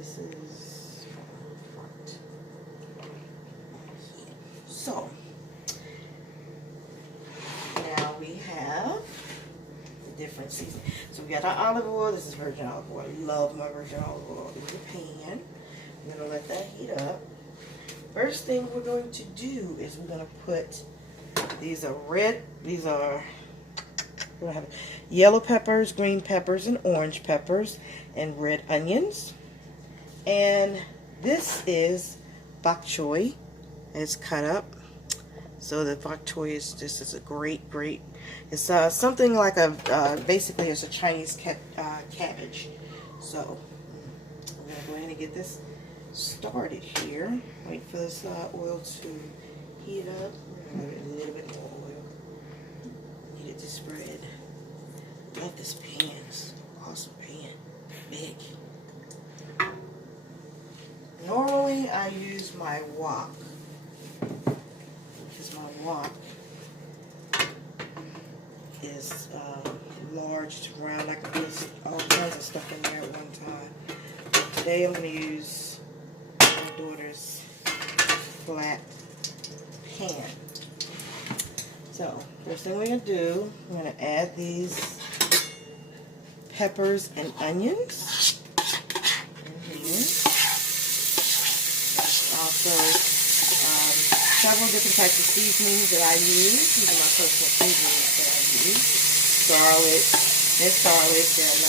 This is front. So now we have the different seasonings. So we got our olive oil. This is virgin olive oil. I love my virgin olive oil. In the pan. I'm gonna let that heat up. First thing we're going to do is we're gonna put, these are yellow peppers, green peppers, and orange peppers, and red onions. And this is bok choy. It's cut up. So the bok choy is just a great. It's something like basically it's a Chinese cabbage. So I'm gonna go ahead and get this started here. Wait for this oil to heat up. We're gonna add a little bit more oil. Need it to spread. Love this pan. It's an awesome pan. Big. Normally I use my wok, because my wok is large, it's round. I can put all kinds of stuff in there at one time. But today I'm going to use my daughter's flat pan. So first thing we're going to do, we're going to add these peppers and onions in here. Also, several different types of seasonings that I use. These are my personal seasonings that I use. Garlic, minced garlic, and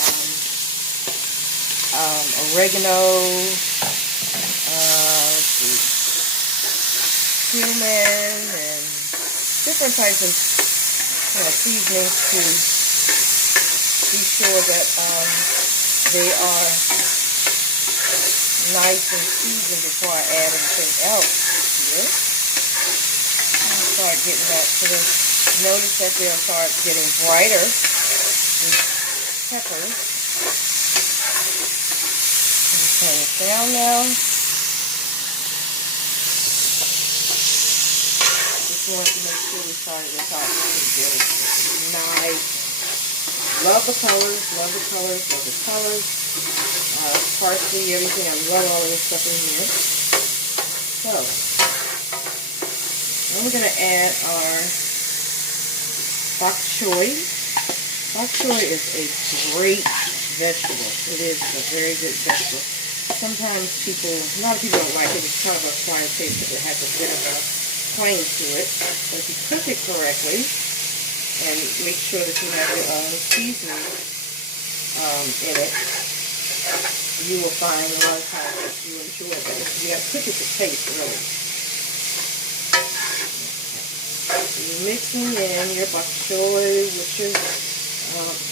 oregano, cumin, and different types of seasonings to be sure that they are nice and seasoned before I add anything else here. Start getting that to the, notice that they'll start getting brighter, these peppers. Turn it down now. Just want to make sure we started this off very nice. Love the colors, love the colors, love the colors. Parsley, everything. I love all of this stuff in here. So, then we're going to add our bok choy. Bok choy is a great vegetable. It is a very good vegetable. Sometimes a lot of people don't like it. It's kind of a acquired taste because it has a bit of a twang to it. But if you cook it correctly and make sure that you have your own seasoning in it, you will find a lot of times that you enjoy it. You got to cook it to taste, really. So you're mixing in your bok choy with your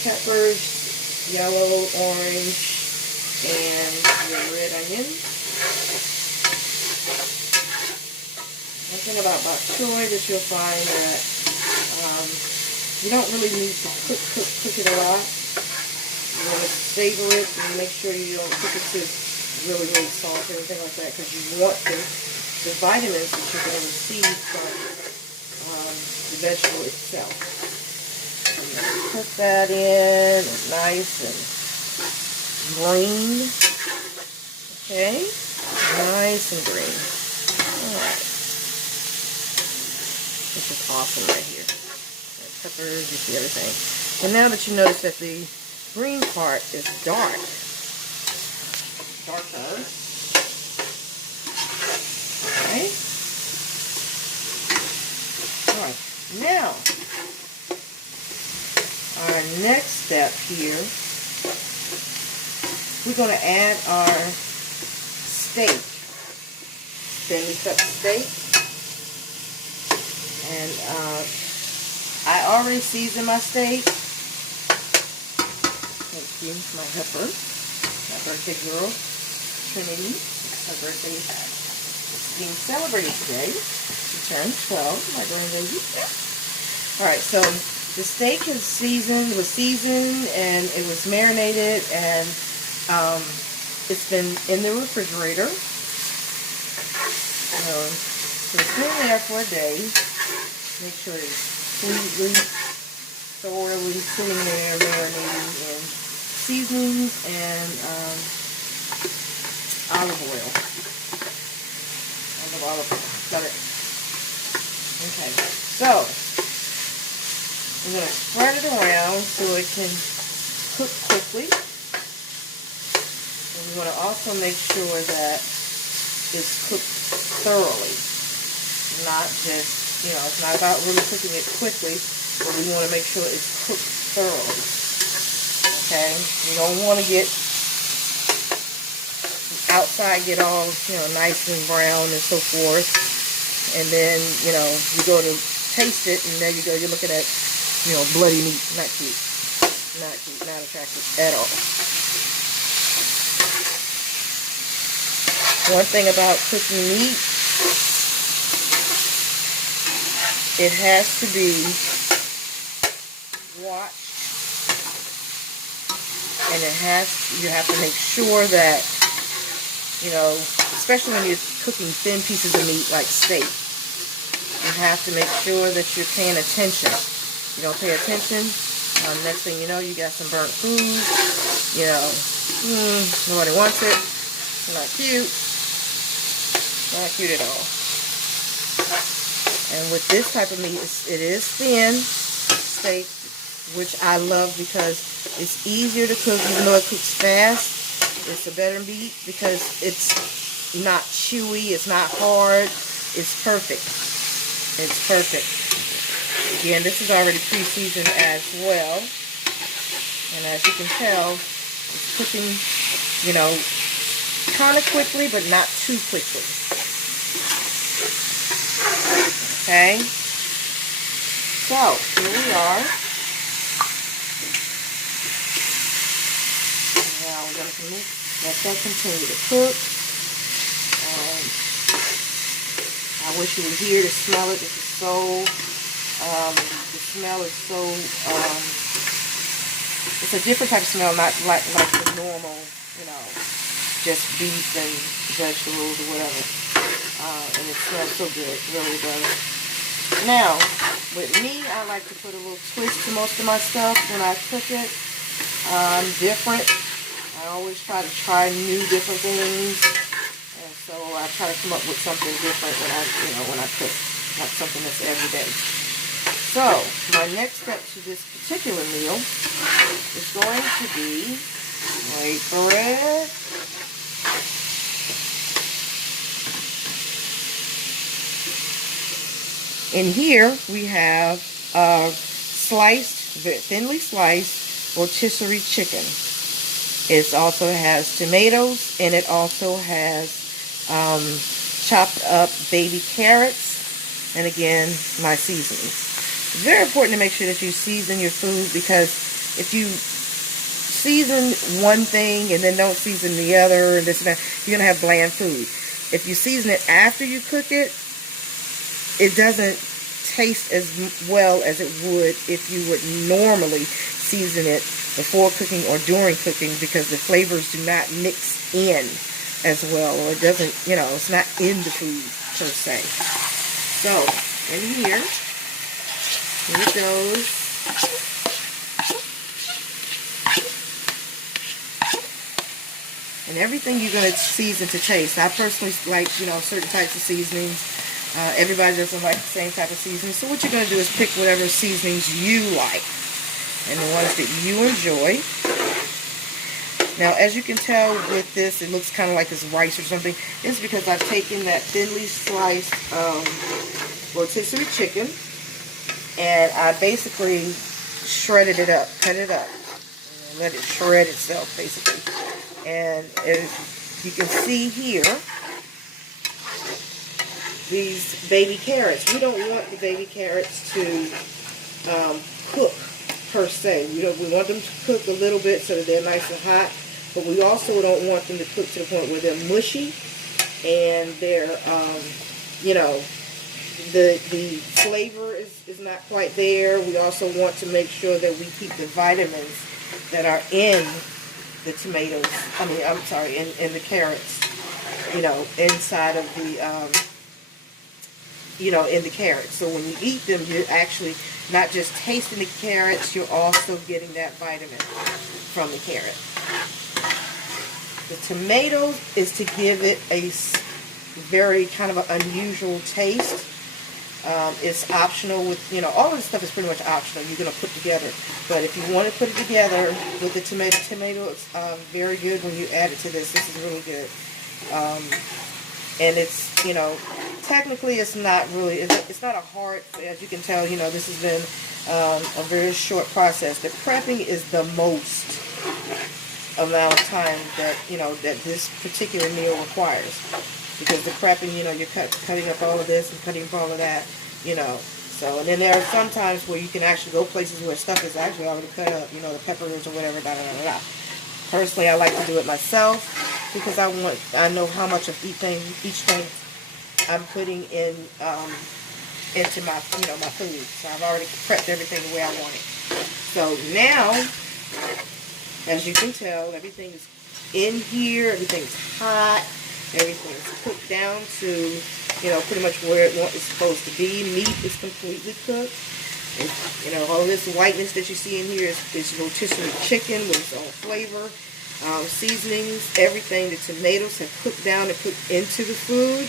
peppers, yellow, orange, and your red onion. One thing about bok choy that you'll find that you don't really need to cook it a lot. You want to savor it and make sure you don't cook it to really soft or anything like that, because you want the vitamins that you're going to receive from the vegetable itself. So I'm going to put that in nice and green. Okay, nice and green. Alright. This is awesome right here. Peppers, you see everything. And now that you notice that the green part is darker. Alright. Alright. Now, our next step here, we're going to add our steak. Thinly cut steak. And I already seasoned my steak. Thank you, my heifer. My birthday girl, Trinity. Her birthday is being celebrated today. She turned 12, my grandbaby. Alright, so the steak was seasoned, and it was marinated, and it's been in the refrigerator. So it's been there for a day. Make sure it's completely, thoroughly sitting there, marinating in seasonings and olive oil. Olive oil. Got it. Okay, so I'm going to spread it around so it can cook quickly. And we want to also make sure that it's cooked thoroughly. Not just, it's not about really cooking it quickly, but we want to make sure it's cooked thoroughly. Okay? You don't want to get outside, get all, nice and brown and so forth. And then, you go to taste it, and there you go, you're looking at, bloody meat. Not cute. Not cute. Not attractive at all. One thing about cooking meat, it has to be watched, and you have to make sure that, especially when you're cooking thin pieces of meat like steak, you have to make sure that you're paying attention. You don't pay attention, next thing you know, you got some burnt food, nobody wants it, not cute, not cute at all. And with this type of meat, it is thin steak, which I love because it's easier to cook, even though it cooks fast. It's a better meat because it's not chewy, it's not hard, it's perfect. It's perfect. Again, this is already pre-seasoned as well. And as you can tell, it's cooking, kind of quickly, but not too quickly. Okay, so here we are. Now we're going to let that continue to cook. I wish you were here to smell it. This is so, the smell is so, it's a different type of smell, not like the normal, just beef and vegetables or whatever. And it smells so good, it really does. Now, with me, I like to put a little twist to most of my stuff when I cook it. I'm different. I always try to new different things. And so I try to come up with something different when I cook. Not something that's everyday. So, my next step to this particular meal is going to be, wait for it. In here, we have thinly sliced rotisserie chicken. It also has tomatoes, and it also has chopped up baby carrots, and again, my seasonings. It's very important to make sure that you season your food, because if you season one thing and then don't season the other, and this and that, you're going to have bland food. If you season it after you cook it, it doesn't taste as well as it would if you would normally season it before cooking or during cooking, because the flavors do not mix in as well, or it doesn't, it's not in the food per se. So, in here it goes. And everything you're going to season to taste. I personally like, certain types of seasonings. Everybody doesn't like the same type of seasoning. So what you're going to do is pick whatever seasonings you like, and the ones that you enjoy. Now, as you can tell with this, it looks kind of like it's rice or something. It's because I've taken that thinly sliced rotisserie chicken, and I basically shredded it up, cut it up, and let it shred itself, basically. And as you can see here, these baby carrots. We don't want the baby carrots to cook per se. We want them to cook a little bit so that they're nice and hot, but we also don't want them to cook to the point where they're mushy and they're, the flavor is not quite there. We also want to make sure that we keep the vitamins that are in the tomatoes, in the carrots, inside of the, in the carrots. So when you eat them, you're actually not just tasting the carrots, you're also getting that vitamin from the carrot. The tomato is to give it a very kind of an unusual taste. It's optional with, you know, all of this stuff is pretty much optional. You're going to put together. But if you want to put it together with the tomato is very good when you add it to this. This is really good. And it's, you know, technically it's not really, it's not a hard, as you can tell, you know, this has been a very short process. The prepping is the most amount of time that, you know, that this particular meal requires. Because the prepping, you know, you're cutting up all of this and cutting up all of that, you know. So, and then there are some times where you can actually go places where stuff is actually already cut up, you know, the peppers or whatever, da da da da. Personally, I like to do it myself because I know how much of each thing I'm putting in into my, you know, my food. So I've already prepped everything the way I want it. So now, as you can tell, everything is in here, everything's hot. Everything's cooked down to, you know, pretty much where it's supposed to be. Meat is completely cooked. And, you know, all this whiteness that you see in here is rotisserie chicken with its own flavor, seasonings, everything. The tomatoes have cooked down and cooked into the food,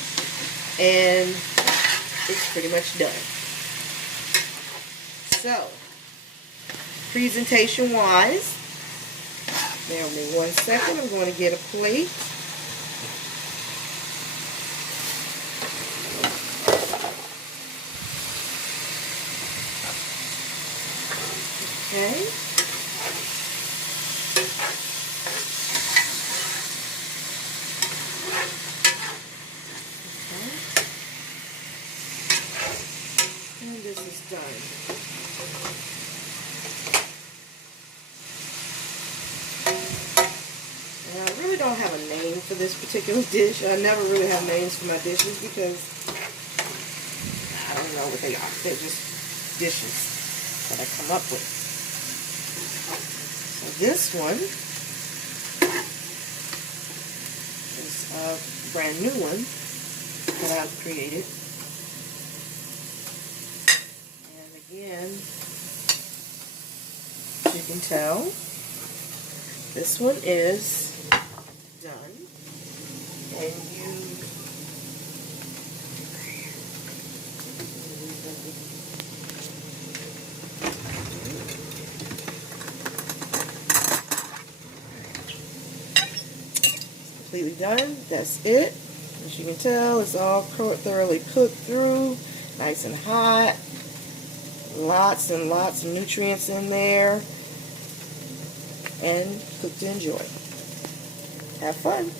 and it's pretty much done. So, presentation-wise, bear with me 1 second. I'm going to get a plate. Okay. And this is done. And I really don't have a name for this particular dish. I never really have names for my dishes because I don't know what they are. They're just dishes that I come up with. This one is a brand new one that I've created. And again, as you can tell, this one is done. And completely done. That's it. As you can tell, it's all thoroughly cooked through, nice and hot. Lots and lots of nutrients in there, and cooked to enjoy. Have fun.